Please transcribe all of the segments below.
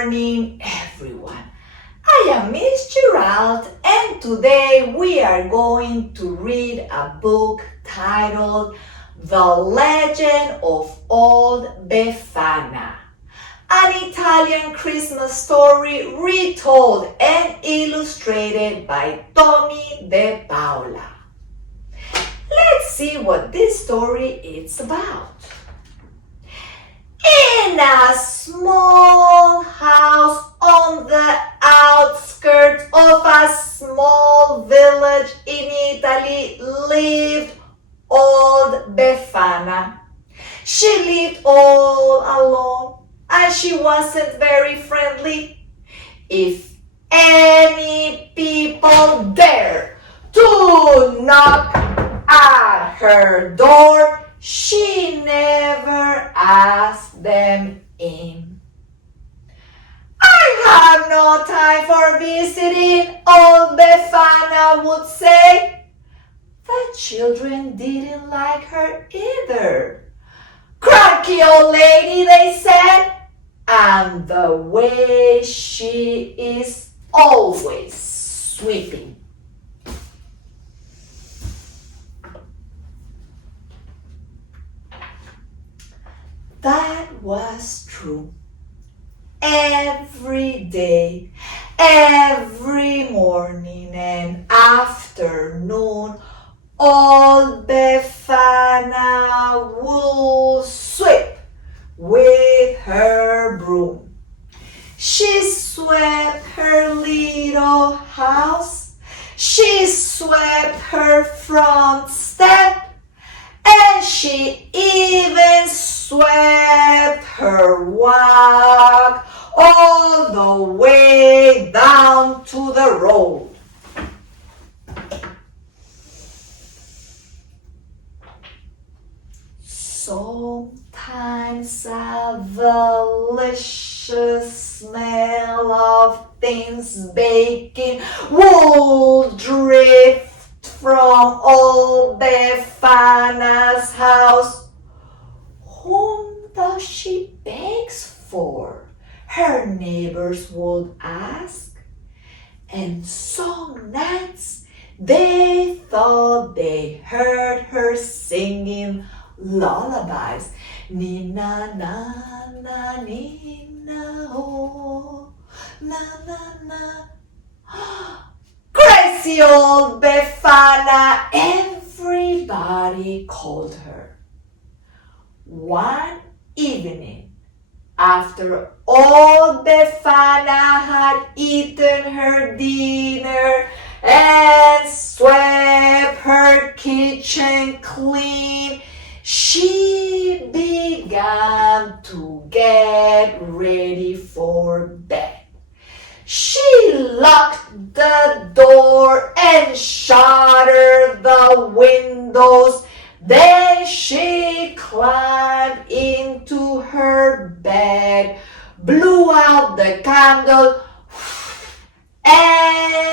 morning, everyone. I am Miss Giralt, and today we are going to read a book titled The Legend of Old Befana, an Italian Christmas story retold and illustrated by Tommy De Paola. Let's see what this story is about. In a small house on the outskirts of a small village in Italy lived old Befana. She lived all alone and she wasn't very friendly. If any people dared to knock at her door, she never asked them in. I have no time for visiting, old Befana would say. The children didn't like her either. Cranky old lady, they said, and the way she is always sweeping. That was true. Every day, every morning and afternoon, old Befana would sweep with her broom. She swept her little house, she swept her front step, and she even swept her walk all the way down to the road. Sometimes a delicious smell of things baking would drift from old Befana's house. Whom does she bake for? Her neighbors would ask. And some nights they thought they heard her singing lullabies. Nina na na nina oh na na na. Crazy old Befana, everybody called her. One evening, after old Befana had eaten her dinner and swept her kitchen clean, she began to get ready for bed. She locked the door and shuttered the windows. Then she climbed into her bed, blew out the candle, and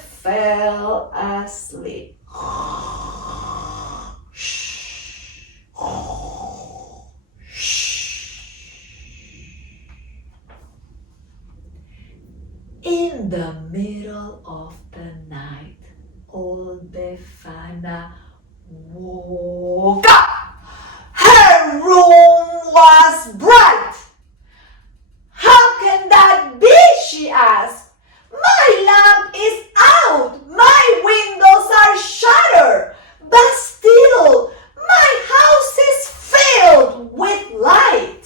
fell asleep. In the middle of the night, old Befana woke up. Her room was bright. How can that be? She asked. My lamp is out. My windows are shuttered. But still, my house is filled with light.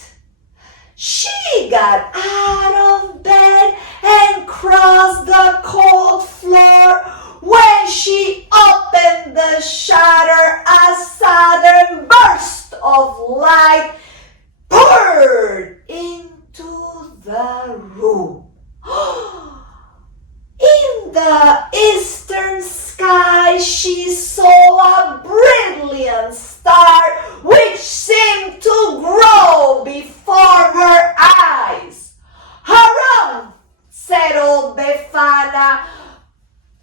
She got out of bed and crossed the cold floor. When she opened the shutter, a sudden burst of light poured into the room. In the eastern sky, she saw a brilliant star which seemed to grow before her eyes. Hurrah! Said old Befana,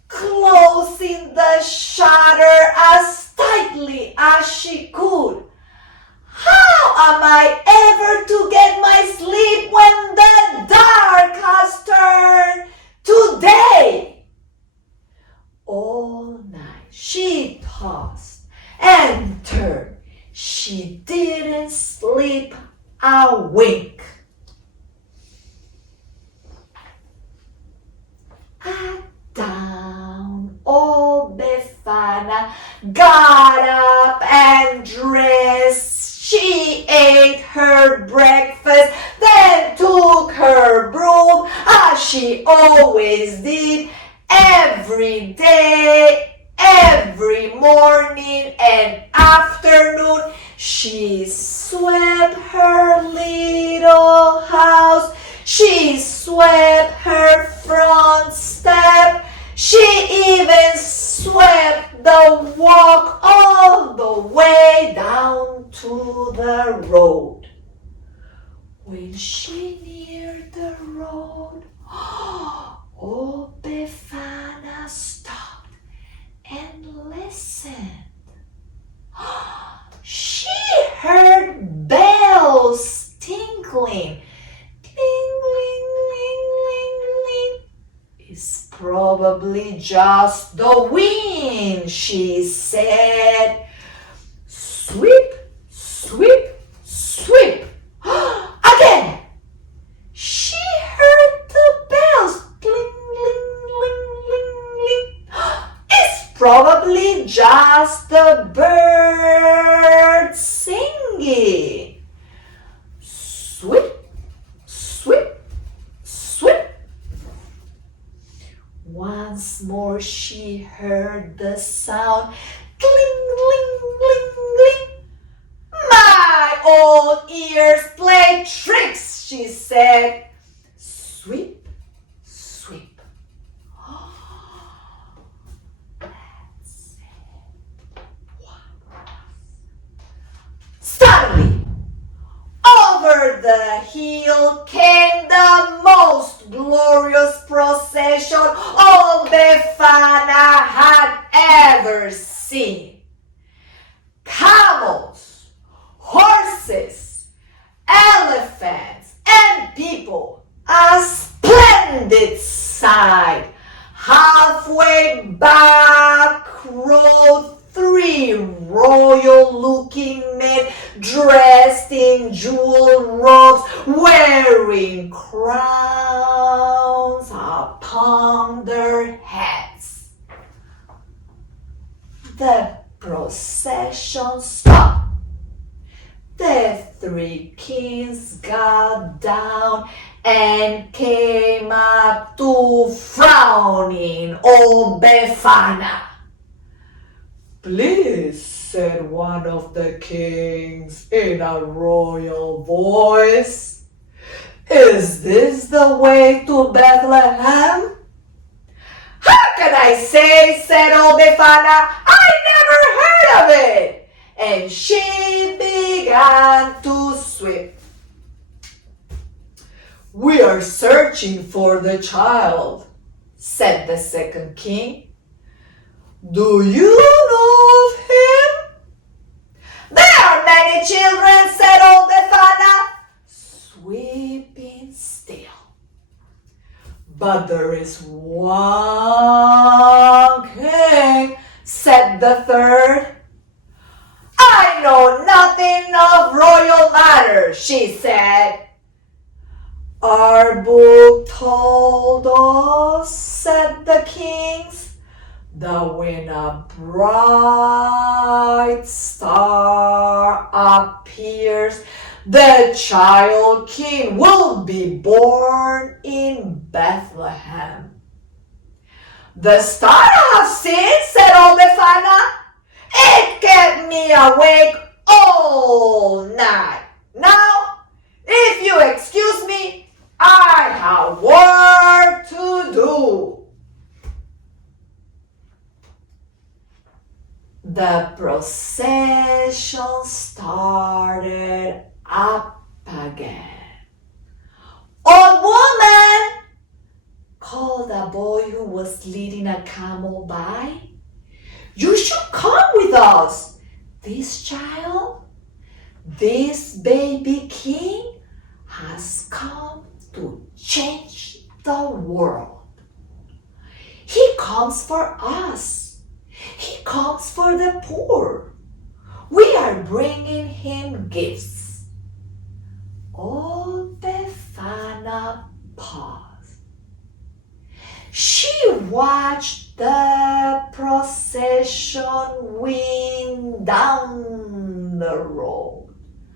closing the shutter as tightly as she could. How am I ever to get my sleep when the dark has turned to day? All night she tossed and turned. She didn't sleep a wink. At dawn, old Befana got up and dressed. She ate her breakfast, then took her broom, as she always did, every day, every morning and afternoon. She swept her little house. She swept her front step. She even swept the walk all the way down to the road. When she neared the road, old Befana stopped and listened. She heard bells tinkling. Cling, cling, cling, cling, cling. It's probably just the wind, she said. Sweep, sweep, sweep. Again, she heard the bells. Cling, cling, cling, cling, cling. It's probably just the birds singing. Sweep, sweep, sweep. Once more she heard the sound. Cling, cling, cling, cling. My old ears play tricks, she said. Sweep, sweep. Let's see. Suddenly, over the hill came the most glorious procession old Befana had ever seen. Camels, horses, elephants, and people. A splendid sight. Halfway back rode 3 royal-looking men dressed in jeweled robes, wearing crowns upon their heads. The procession stopped. The 3 kings got down and came up to frowning old Befana. Please, said one of the kings in a royal voice, is this the way to Bethlehem? How can I say, said old Befana, I never heard of it. And she began to sweep. We are searching for the child, said the second king. Do you know of him? There are many children, said old Befana, sweeping still. But there is one king, said the third. I know nothing of royal matters, she said. Our book told us, said the kings, that when a bright star appears, the child king will be born in Bethlehem. The star I have seen, said old Befana. It kept me awake all night. Now, if you excuse me, I have work to do. The procession started up again. Old woman, called a boy who was leading a camel by. You should come with us. This child, This baby king has come to change the world. He comes for us. He comes for the poor. We are bringing him gifts. Old Befana paused. She watched the procession wind down the road.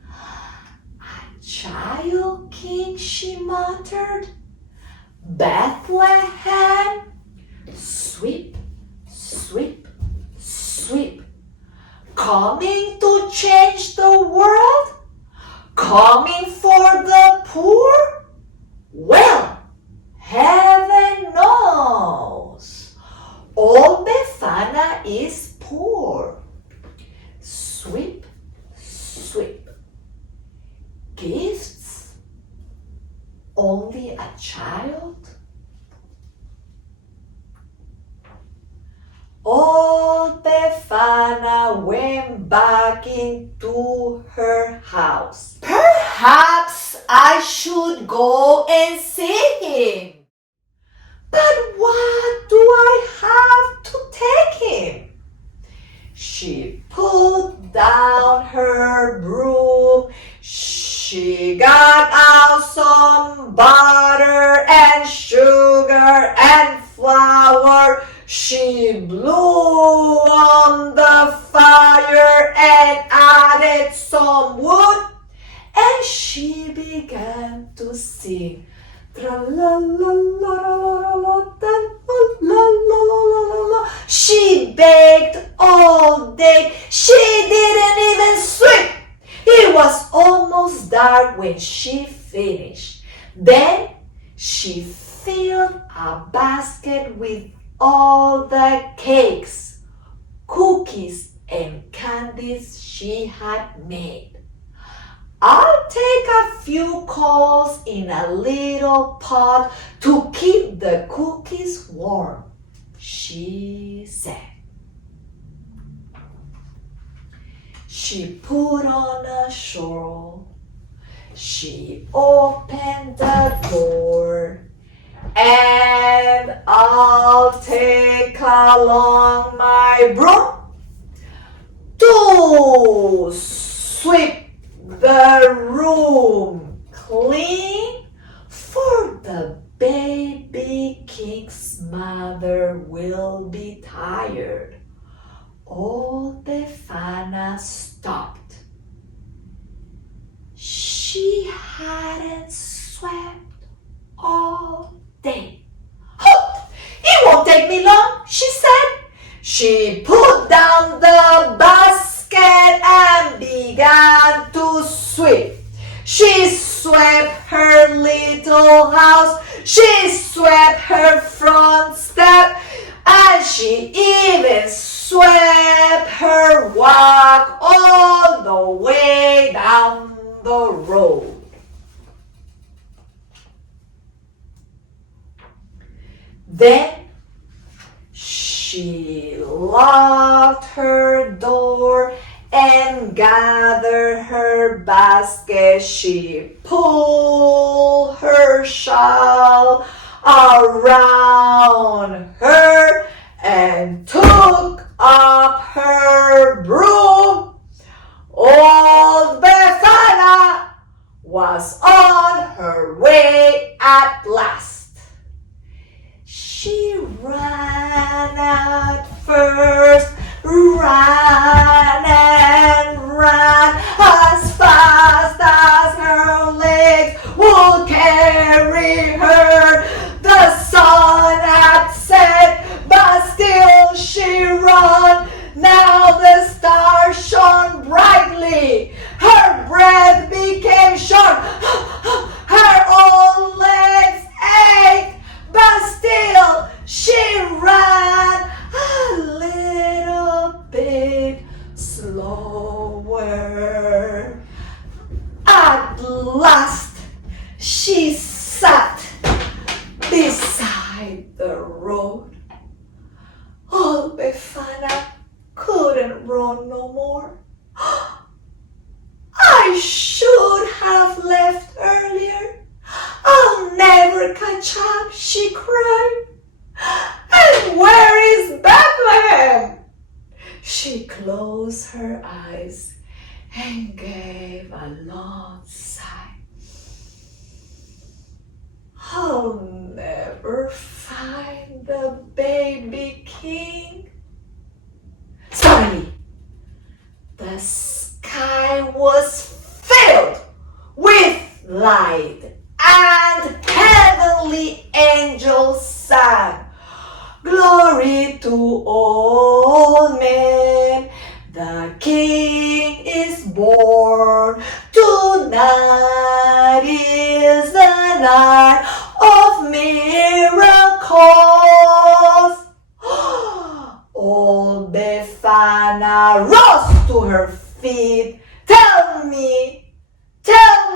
A child king, she muttered. Bethlehem. Sweep, sweep, sweep. Coming to change the world? Coming for the poor? Well, heaven knows. Old Befana is poor. Sweep, sweep. Gifts? Only a child? Old Befana went back into her house. Perhaps I should go and see him. But what do I have to take him? She put down her broom. She got out some butter and sugar and flour. She blew on the fire and added some wood, and she began to sing. She baked all day. She didn't even sweep. It was almost dark when she finished. Then she filled a basket with all the cakes, cookies, and candies she had made. I'll take a few coals in a little pot to keep the cookies warm, she said. She put on a shawl. She opened the door. And I'll take along my broom to sweep the room clean, for the baby king's mother will be tired. Old Befana stopped. She hadn't swept all day. Oh, it won't take me long, she said. She put down the basket and began to sweep. She swept her little house. She swept her front step. And she even swept her walk all the way down the road. Then she locked her door and gathered her basket. She pulled her shawl around her and took up her broom. Old Befana was on her way at last. She ran at first, ran and ran as fast as her legs would carry her. The sun had set, but still she ran. Now the stars shone brightly. Her breath became short. Her own legs ached. But still, she ran a little bit slower. At last, she sat beside the road. Old Befana couldn't run no more. I her eyes and gave a long sigh. I'll never find the baby king. Suddenly, the sky was filled with light, and heavenly angels sang, "Glory to all men, the King is born. Tonight is the night of miracles." Old Befana rose to her feet. Tell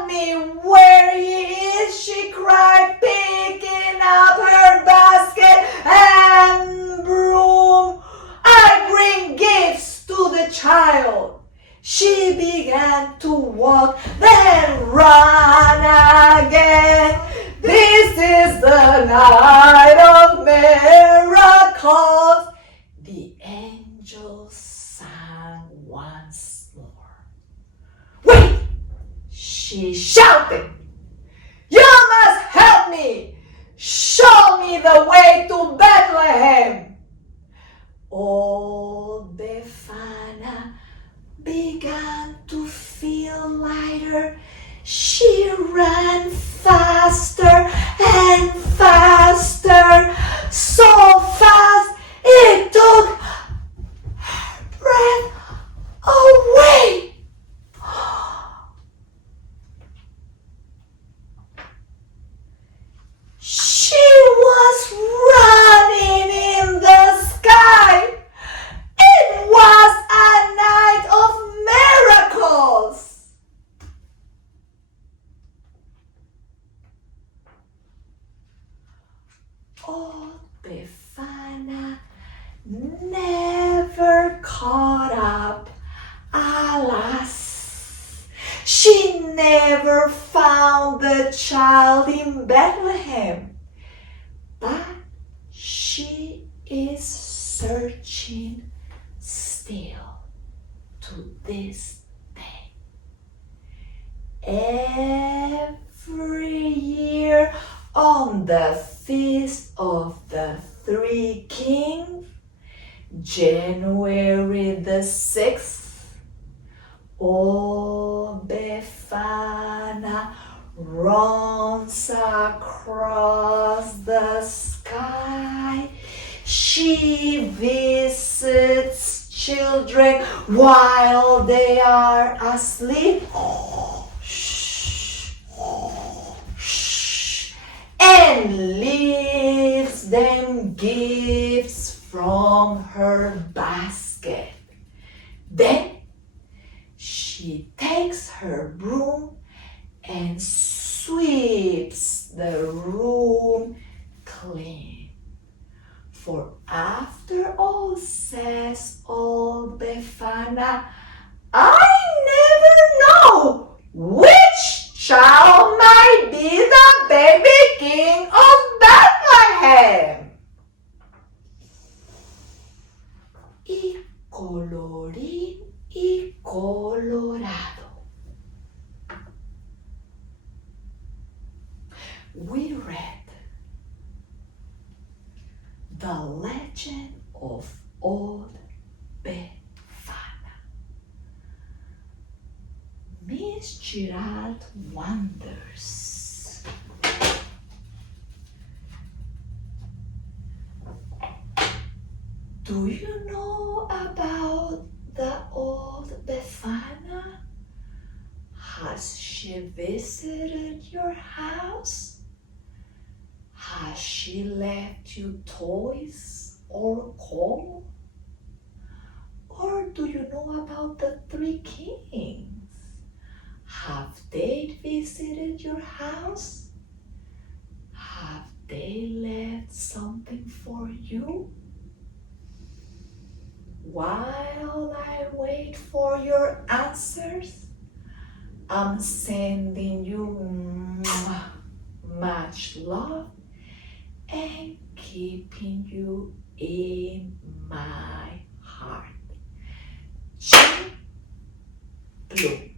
me where he is," she cried, picking up her basket and broom. "I bring gifts to the child." She began to walk, then run again. "This is the night of miracles," the angels sang once more. "Wait!" she shouted. "You must help me! Show me the way to Bethlehem!" Old Befana began to feel lighter. She ran faster and faster, so fast it took her breath away. She was running in the sky. It was a night of miracles. Old Befana never caught up. Alas, she never found the child in Bethlehem. But she is searching still to this day. Every year on the Feast of the Three Kings, January the 6th, old Befana runs across the sky. She visits children while they are asleep. And leaves them gifts from her basket. Then she takes her broom and sweeps the room clean. For after all, says old Befana, I never know which child might be the baby king of Bethlehem. Y colorín y colorado, we read The Legend of Old Befana. Miss Giralt wonders, do you know about the old Befana? Has she visited your house? Has she left you toys or coal? Or do you know about the three kings? Have they visited your house? Have they left something for you? While I wait for your answers, I'm sending you much love and keeping you in my heart. you.